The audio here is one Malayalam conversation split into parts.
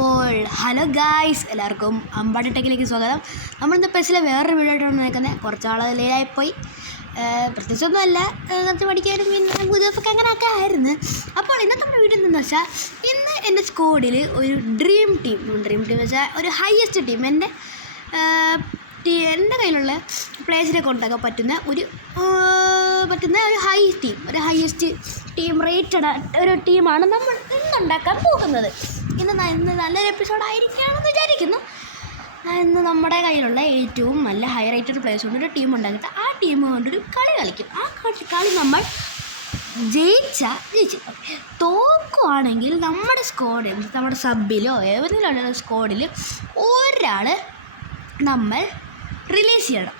അപ്പോൾ ഹലോ ഗായ്സ്, എല്ലാവർക്കും അമ്പാടി ടെക്കിലേക്ക് സ്വാഗതം. നമ്മളിന്ന് പെസിലെ വേറൊരു വീഡിയോ ആയിട്ടാണ് നിൽക്കുന്നത്. കുറച്ചാൾ ലേറ്റായിപ്പോയി, പ്രത്യേകിച്ചൊന്നുമല്ല, കുറച്ച് പഠിക്കാനും പിന്നെ പുതിയതൊക്കെ അങ്ങനെയൊക്കെ ആയിരുന്നു. അപ്പോൾ ഇന്നത്തെ നമ്മുടെ വീഡിയോ എന്താണെന്ന് വെച്ചാൽ, ഇന്ന് എൻ്റെ സ്ക്വാഡിൽ ഒരു ഡ്രീം ടീം വെച്ചാൽ ഒരു ഹയസ്റ്റ് ടീം, എൻ്റെ കയ്യിലുള്ള പ്ലേസിനെ കൊണ്ടാക്കാൻ പറ്റുന്ന ഒരു ഹയസ്റ്റ് ടീം റേറ്റഡ് ഒരു ടീമാണ് നമ്മൾ ഇന്നുണ്ടാക്കാൻ പോകുന്നത്. ഇന്ന് നല്ലൊരു എപ്പിസോഡായിരിക്കുകയാണെന്ന് വിചാരിക്കുന്നു. ഇന്ന് നമ്മുടെ കയ്യിലുള്ള ഏറ്റവും നല്ല ഹൈ റേറ്റഡ് പ്ലേസ് കൊണ്ടൊരു ടീം ഉണ്ടാക്കിയിട്ട് ആ ടീം കൊണ്ടൊരു കളി കളിക്കും. ആ കളി നമ്മൾ ജയിച്ചു തോക്കുവാണെങ്കിൽ നമ്മുടെ സ്ക്വാഡിൽ, നമ്മുടെ സബിലോ ഏതെങ്കിലും സ്ക്വാഡിൽ ഒരാൾ നമ്മൾ റിലീസ് ചെയ്യണം.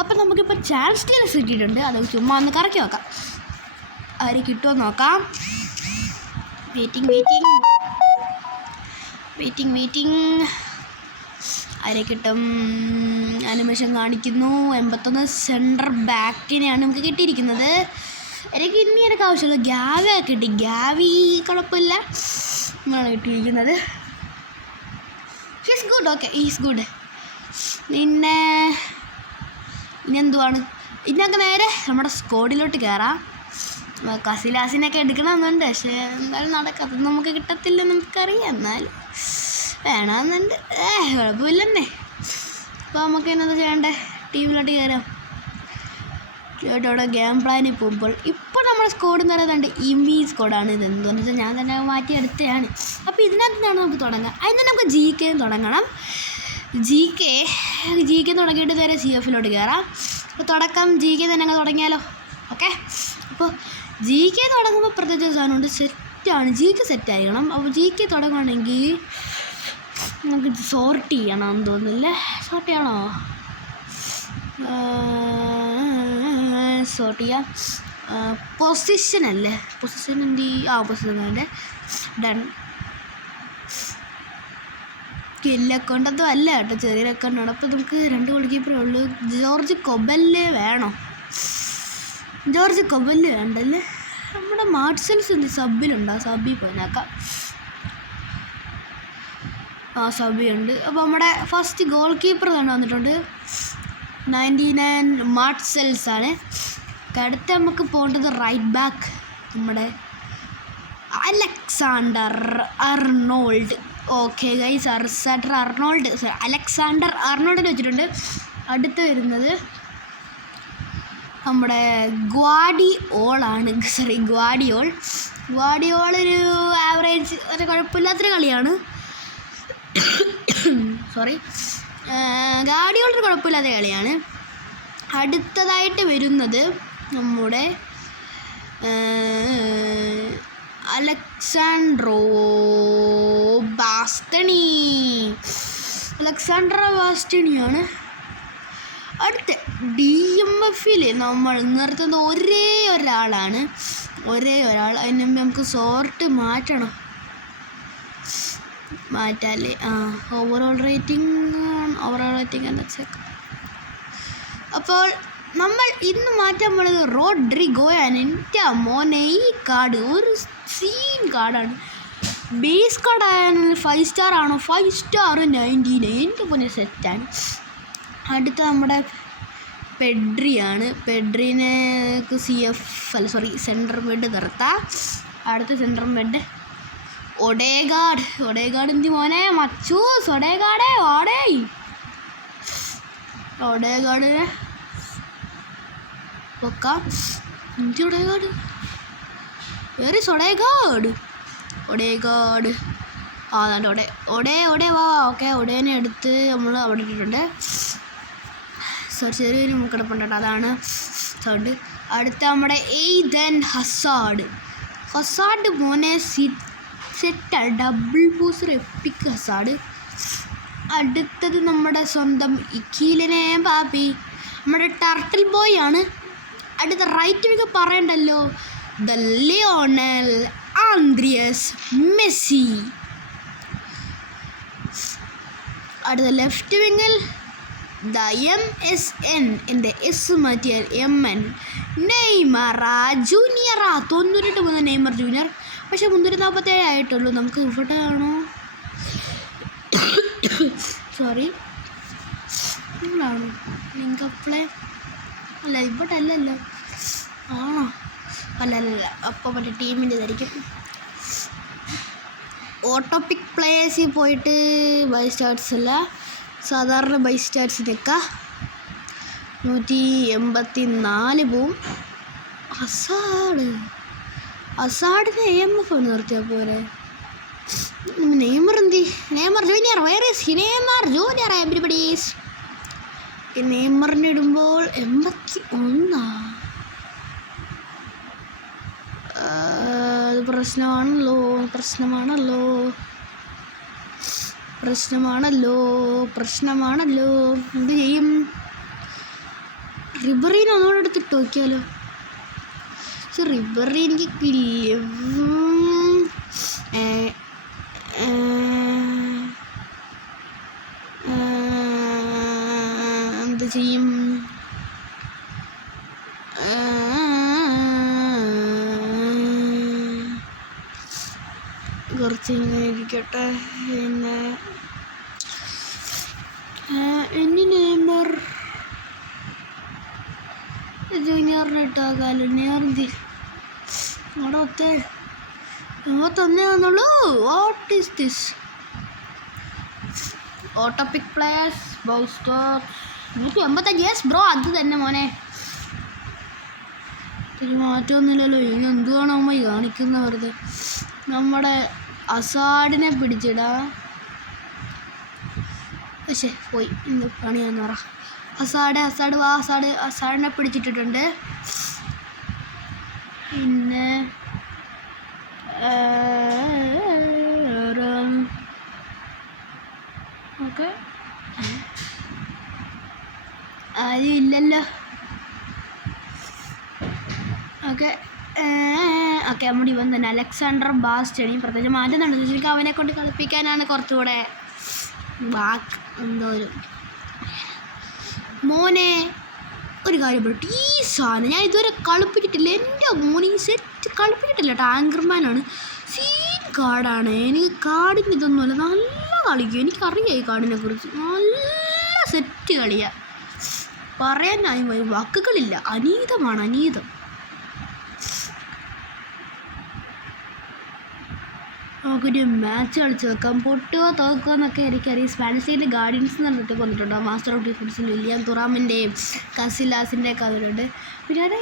അപ്പം നമുക്കിപ്പോൾ ചാൻസ് ക്ലിയർസ് കിട്ടിയിട്ടുണ്ട്. അത് ചുമ്മാ ഒന്ന് കറക്കി നോക്കാം, ആര് കിട്ടുമോ നോക്കാം. വെയിറ്റിംഗ് ആരെ കിട്ടും. അനിമേഷൻ കാണിക്കുന്നു. 81 സെൻറ്റർ ബാക്കിനെയാണ് നമുക്ക് കിട്ടിയിരിക്കുന്നത്. എനിക്ക് ആവശ്യമുള്ളൂ ഗ്യാവി കിട്ടി. ഗ്യാവി കുഴപ്പമില്ല എന്നാണ് കിട്ടിയിരിക്കുന്നത്. He's good. Okay, he's good. പിന്നെ ഇനിയെന്തുവാണ്, ഇതിനൊക്കെ നേരെ നമ്മുടെ സ്ക്വാഡിലോട്ട് കയറാം. കസിലാസിനൊക്കെ എടുക്കണമെന്നുണ്ട്, പക്ഷേ എന്തായാലും നടക്കാത്തത് നമുക്ക് കിട്ടത്തില്ലെന്ന് നമുക്കറിയാം. എന്നാൽ വേണമെന്നുണ്ട്, കുഴപ്പമില്ലെന്നേ. അപ്പോൾ നമുക്ക് എന്താ ചെയ്യണ്ടേ, ടീമിലോട്ട് കയറാം. അവിടെ ഗെയിം പ്ലാനിൽ പോകുമ്പോൾ ഇപ്പോൾ നമ്മുടെ സ്ക്വാഡ് എന്ന് പറയുന്നത് ഇമി സ്ക്വാഡാണ്. ഇത് എന്തുകൊണ്ടെന്ന് വെച്ചാൽ ഞാൻ തന്നെ മാറ്റിയെടുത്തതാണ്. അപ്പോൾ ഇതിനകത്ത് നിന്നാണ് നമുക്ക് തുടങ്ങാം. അതിന് നമുക്ക് GK തുടങ്ങണം. GK തുടങ്ങിയിട്ട് നേരെ CF കയറാം. അപ്പോൾ തുടക്കം GK തന്നെ അങ്ങ് തുടങ്ങിയാലോ. ഓക്കെ, അപ്പോൾ GK തുടങ്ങുമ്പോൾ പ്രത്യേകിച്ച് സാധനമുണ്ട്, സെറ്റാണ്. GK സെറ്റായിരിക്കണം. അപ്പോൾ GK തുടങ്ങുകയാണെങ്കിൽ നമുക്ക് സോർട്ട് ചെയ്യണമെന്ന് തോന്നുന്നില്ലേ. സോർട്ട് ചെയ്യണോ? സോർട്ട് ചെയ്യാം. പൊസിഷൻ അല്ലേ, പൊസിഷൻ പൊസിഷൻ്റെ ഡൺ. വലിയ അക്കൗണ്ടൊന്നും അല്ല കേട്ടോ, ചെറിയൊരു അക്കൗണ്ടാണ്. അപ്പോൾ നമുക്ക് 2 ഗോൾ കീപ്പറേ ഉള്ളൂ. ജോർജ് കൊബല് വേണോ? ജോർജ് കൊബല് വേണ്ടല്ലേ. നമ്മുടെ മാർസൽസ് സബിലുണ്ടോ? സബി പോനാക്കാം. സബിയുണ്ട്. അപ്പോൾ നമ്മുടെ ഫസ്റ്റ് ഗോൾ കീപ്പർ തന്നെ വന്നിട്ടുണ്ട്. 99 മാർസൽസ് ആണ്. അടുത്ത് നമുക്ക് പോകേണ്ടത് റൈറ്റ് ബാക്ക്, നമ്മുടെ Alexander Arnold. Okay guys, Alexander അർണോൾഡിന് വെച്ചിട്ടുണ്ട്. അടുത്ത് വരുന്നത് നമ്മുടെ ഗ്വാഡിയോൾ ഒരു ആവറേജ്, ഒരു കുഴപ്പമില്ലാത്തൊരു കളിയാണ്. ഗാഡിയോളൊരു കുഴപ്പമില്ലാത്ത കളിയാണ്. അടുത്തതായിട്ട് വരുന്നത് നമ്മുടെ അലക്സാണ്ടർ ബാസ്റ്റണിയാണ്. അടുത്ത DMFൽ നമ്മൾ നിർത്തുന്ന ഒരേ ഒരാൾ. അതിന് മുമ്പ് നമുക്ക് സോർട്ട് മാറ്റാല്ലേ. ഓവറോൾ റേറ്റിംഗ് എന്താ ചെക്ക്. അപ്പോൾ നമ്മൾ ഇന്ന് മാറ്റാൻ പോണത് റോഡ്രിഗോയാണ്. എൻ്റെ മോനെ, ഈ കാർഡ് ഒരു സീൻ കാർഡാണ്. ബേസ് കാർഡ് ആയാലും 5 സ്റ്റാർ ആണോ? 5 സ്റ്റാർ 99. എൻ്റെ പോലെ സെറ്റാണ്. അടുത്ത നമ്മുടെ പെഡ്രിയാണ്. പെഡ്രിനെ സെൻറ്റർ മിഡ് നിർത്താം. അടുത്ത സെൻറ്റർ മിഡ് ഒഡേഗാർഡ് എന്തി മോനെ, മച്ചൂസ് ഒഡേഗാർഡിനെ വെക്കാം. ഒഡേഗാർഡ് വാ. ഓക്കെ, ഒടേനെ എടുത്ത് നമ്മൾ അവിടെ ഇട്ടിട്ടുണ്ട്. ചെറിയൊരു കിടപ്പുണ്ട്, അതാണ് സൗണ്ട്. അടുത്ത നമ്മുടെ എയ്ദൻ ഹസാർഡ് മോനെ സെറ്റാണ്. Double booster EPIC Hazard. അടുത്തത് നമ്മുടെ സ്വന്തം കിലിയൻ എംബാപ്പെ, നമ്മുടെ ടർട്ടിൽ ബോയ് ആണ്. അടുത്ത റൈറ്റ് വിങ് പറയണ്ടല്ലോ, ദ ലിയോണൽ ആന്ദ്രിയസ് മെസ്സി. അടുത്ത ലെഫ്റ്റ് വിങ്ങിൽ ദ MSN, എൻ്റെ എസ് മാറ്റിയാൽ MN, Neymar junior. 98 Neymar junior. പക്ഷേ 347 ആയിട്ടുള്ളൂ. നമുക്ക് ഇവിടെ ആണോ സോറി നിങ്ങളാണോ ലിങ്ക് അപ്ലൈ അല്ല ഇവിടെ അല്ലല്ലോ ആണോ അല്ല അപ്പോൾ മറ്റേ ടീമിൻ്റെ ഇതായിരിക്കും. ഓട്ടോപിക് പ്ലേയേഴ്സിൽ പോയിട്ട് ബൈ സ്റ്റാർട്സ് അല്ല സാധാരണ ബൈ സ്റ്റാർട്സിനൊക്കെ 184 പോവും. അസാഡിനെ AMF നിർത്തിയാൽ പോരെ. Neymar junior everybody's. നെയ്മറിൻ്റെ ഇടുമ്പോൾ 81. അത് പ്രശ്നമാണല്ലോ. എന്ത് ചെയ്യും? റിബറീൻ ഒന്നുകൂടെ എടുത്തിട്ട് നോക്കിയാലോ. പക്ഷെ റിബറി എനിക്ക് എന്ത് ചെയ്യും? കുറച്ച് ഇരിക്കട്ടെ. പിന്നെ നെയ്മർ ജൂനിയറിനെ ഇട്ടാകാലോ. നെയ്മർ അവിടെ തന്നെ വന്നുള്ളൂ. What is this? Auto pick players by stop 185. Yes bro, അത് തന്നെ മോനെ. ഒരു മാറ്റമൊന്നുമില്ലല്ലോ. ഇനി എന്തുവാണോ അമ്മ കാണിക്കുന്ന വെറുതെ. നമ്മുടെ അസാഡിനെ പിടിച്ചിടാം. പക്ഷേ പോയി എന്ത് പണിയാന്ന് പറ. അസാഡിനെ പിടിച്ചിട്ടിട്ടുണ്ട്. പിന്നെ ഓക്കെ ആരും ഇല്ലല്ലോ. ഓക്കെ നമ്മുടെ ഇവൻ തന്നെ അലക്സാണ്ടർ ബാസ്റ്റണി പ്രത്യേകിച്ച് മാറ്റുന്നുണ്ട്. ശരിക്കും അവനെ കൊണ്ട് കളിപ്പിക്കാനാണ് കുറച്ചുകൂടെ എന്തോ ഒരു മോനെ. ഒരു കാര്യം പറയട്ടെ, ഈ സാധനം ഞാൻ ഇതുവരെ കളിപ്പിച്ചിട്ടില്ല. എൻ്റെ മോനെ ഈ സെറ്റ് കളിപ്പിച്ചിട്ടില്ല. ടാങ്കർമാനാണ്, സീൻ കാർഡാണ്. എനിക്ക് കാർഡിൻ്റെ ഇതൊന്നുമല്ല, നല്ല കളിക്കും. എനിക്കറിയാം ഈ കാർഡിനെ കുറിച്ച്. നല്ല സെറ്റ് കളിയാണ്. പറയാനായി വാക്കുകളില്ല. അനീതം. നമുക്കൊരു മാച്ച് കളിച്ച് വെക്കാം. പൊട്ടുകയോ തോക്കുമോ എന്നൊക്കെ എനിക്കറിയാം. സ്പാനിഷ് ലീഗിൻ്റെ ഗാർഡിയൻസ് എന്ന് പറഞ്ഞിട്ട് കൊണ്ടിട്ടുണ്ടോ. മാസ്റ്റർ ഓഫ് ഡിഫൻസിൽ വില്ലിയം തുറാമിൻ്റെയും കസിലാസിൻ്റെ ഒക്കെ അവരുണ്ട്. പിന്നെ അതെ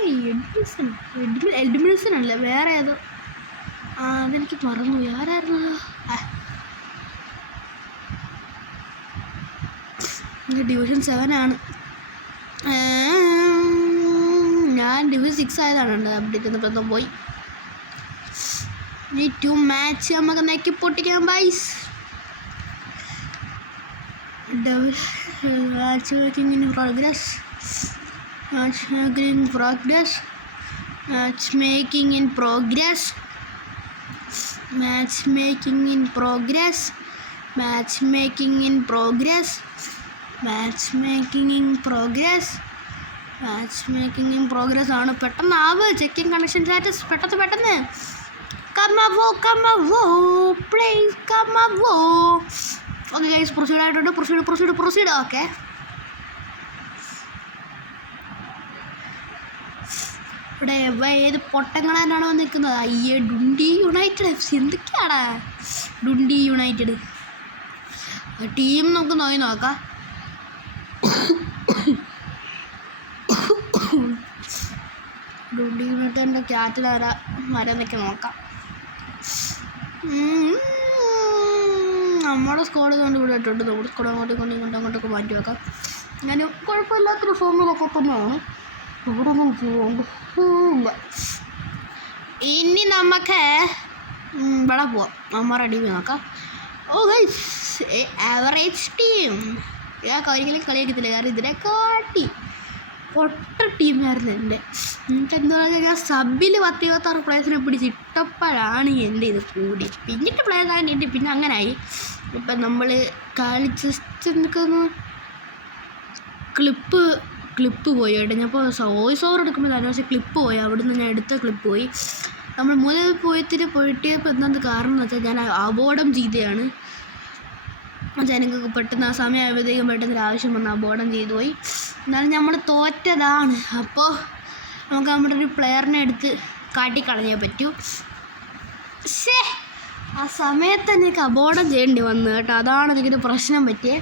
എഡ്മിൽസൺ അല്ല, വേറെ ഏതോ അതെനിക്ക് മറന്നു. ആരായിരുന്നു? ഡിവിഷൻ 7 ആണ്. ഞാൻ ഡിവിഷൻ 6 ആയതാണ്. അപ്ഡേറ്റ് ഇപ്പം പോയി. ഈ 2 മാച്ച് നമുക്ക് നെക്കി പൊട്ടിക്കാം boys. Match making in progress. ആണ്. പെട്ടെന്ന് ചെക്കിംഗ് കണക്ഷൻ സ്റ്റാറ്റസ്. പെട്ടെന്ന് Come on, please come on. Okay guys, proceed. Okay. ഇവിടെ ഏത് പൊട്ടങ്ങളാണോ നിൽക്കുന്നത്? അയ്യേ, ഡുണ്ടി യുണൈറ്റഡ് FC. എന്തൊക്കെയാടാ ഡുണ്ടി യുണൈറ്റഡ് ടീം? നമുക്ക് നോക്കാം. ഡുണ്ടി യുണൈറ്റഡിൻ്റെ ക്യാറ്റിൽ ആരാന്നൊക്കെ നോക്കാം. നമ്മുടെ സ്കോഡ് കൊണ്ട് ഇവിടെ ഇട്ടുണ്ട്. നമ്മുടെ സ്കോഡ് അങ്ങോട്ടൊക്കെ മാറ്റി വെക്കാം. ഞാൻ കുഴപ്പമില്ലാത്തൊരു ഫോമിലൊക്കെ തന്നെയാണ്. ഇവിടെ ഒന്നും ചെയ്യില്ല. ഇനി നമുക്ക് ഇവിടെ പോവാം. നമ്മുടെ ടീം നോക്കാം. ഓ ഗൈസ്, ആവറേജ് ടീം. ഞാൻ ഒരിക്കലും കളിയാക്കത്തില്ല, കാരണം ഇതിനെ കാട്ടി പൊട്ട ടീമായിരുന്നു എൻ്റെ. എനിക്കെന്താ പറയുക, ഞാൻ സബിൽ 26 പ്ലേയേഴ്സിനെ പിടിച്ചിട്ടപ്പോഴാണ് എൻ്റെ ഇത് കൂടി. പിന്നിട്ട് പ്ലേയേഴ്സാണ് എൻ്റെ. പിന്നെ അങ്ങനായി. ഇപ്പം നമ്മൾ ജസ്റ്റ് എന്തൊക്കെയൊന്ന് ക്ലിപ്പ് പോയി കേട്ടോ. ഞാൻ ഇപ്പോൾ വോയിസ് ഓവർ എടുക്കുമ്പോൾ തന്നെ, പക്ഷേ ക്ലിപ്പ് പോയി. അവിടെ നിന്ന് ഞാൻ എടുത്ത ക്ലിപ്പ് പോയി. നമ്മൾ മൂന്ന് പോയപ്പോൾ എന്താണെന്ന് കാരണം എന്ന് വെച്ചാൽ ഞാൻ അബോർഡം ചെയ്തതാണ്. ജനങ്ങൾക്ക് പെട്ടെന്ന് ആ സമയമായപ്പോഴത്തേക്കും പെട്ടെന്ന് ഒരു ആവശ്യം വന്ന് അബോർഡം ചെയ്തു പോയി. എന്നാലും നമ്മൾ തോറ്റതാണ്. അപ്പോൾ നമുക്ക് നമ്മുടെ ഒരു പ്ലെയറിനെ എടുത്ത് കാട്ടിക്കളഞ്ഞേ പറ്റൂ. പക്ഷേ ആ സമയത്ത് എനിക്ക് അബോർഡം ചെയ്യേണ്ടി വന്നു കേട്ടോ. അതാണ് എനിക്കൊരു പ്രശ്നം പറ്റിയേ.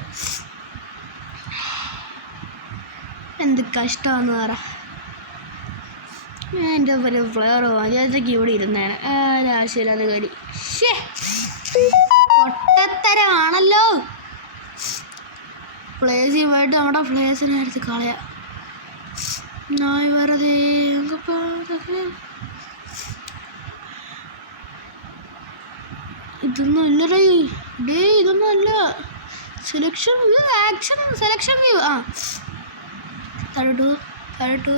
എന്ത് കഷ്ടമാണെന്ന് പറ. എൻ്റെ ഒരു പ്ലെയർ വാങ്ങിയതൊക്കെ ഇവിടെ ഇരുന്നേനെ. ഒരാവശ്യമില്ലാത്ത കാര്യം. ശേ പൊട്ടത്തരമാണല്ലോ. പ്ലേസുമായിട്ട് നമ്മുടെ പ്ലേസിനെ എടുത്ത് കളയാം. ഞാൻ വെറുതെ ഇതൊന്നും ഇല്ലടേ. ഇതൊന്നും അല്ല. Selection view, action selection view. തരട്ടു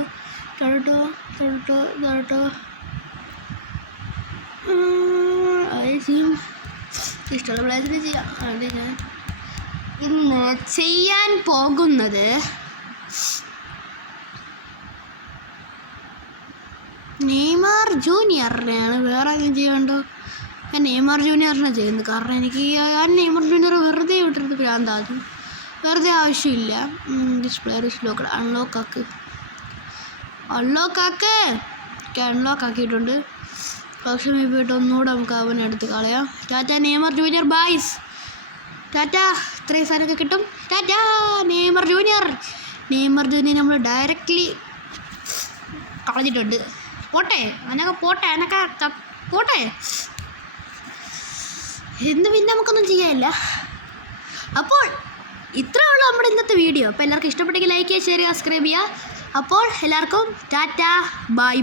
ഇഷ്ടമുള്ള പ്ലേസിന് ചെയ്യാം. അതുകൊണ്ട് ഞാൻ ഇന്ന് ചെയ്യാൻ പോകുന്നത് നെയ്മർ ജൂനിയറിനെയാണ്. വേറെ ആരെങ്കിലും ചെയ്യണ്ടോ? ഞാൻ നെയ്മർ ജൂനിയറിനെ ചെയ്യുന്നത്. കാരണം എനിക്ക് ഞാൻ നെയ്മർ ജൂനിയർ വെറുതെ വിട്ടിരുന്നത് ഭ്രാന്താകും. വെറുതെ ആവശ്യമില്ല. ഡിസ്പ്ലേ അൺലോക്ക് ആക്കിയിട്ടുണ്ട്. പക്ഷേ പോയിട്ട് ഒന്നുകൂടെ നമുക്ക് അവനെ എടുത്ത് കളയാം. Tata Neymar Junior boys. Tata. ഇത്രയും സാധനമൊക്കെ കിട്ടും. ടാറ്റ നെയ്മർ ജൂനിയർ നമ്മൾ ഡയറക്റ്റ്ലി കളഞ്ഞിട്ടുണ്ട്. പോട്ടെ ഇന്ന് പിന്നെ നമുക്കൊന്നും ചെയ്യാനില്ല. അപ്പോൾ ഇത്രയേ ഉള്ളൂ നമ്മുടെ ഇന്നത്തെ വീഡിയോ. അപ്പോൾ എല്ലാവർക്കും ഇഷ്ടപ്പെട്ടെങ്കിൽ ലൈക്ക് ചെയ്യുക, ഷെയർ ചെയ്യുക, സബ്സ്ക്രൈബ് ചെയ്യുക. അപ്പോൾ എല്ലാവർക്കും ടാറ്റ ബൈ.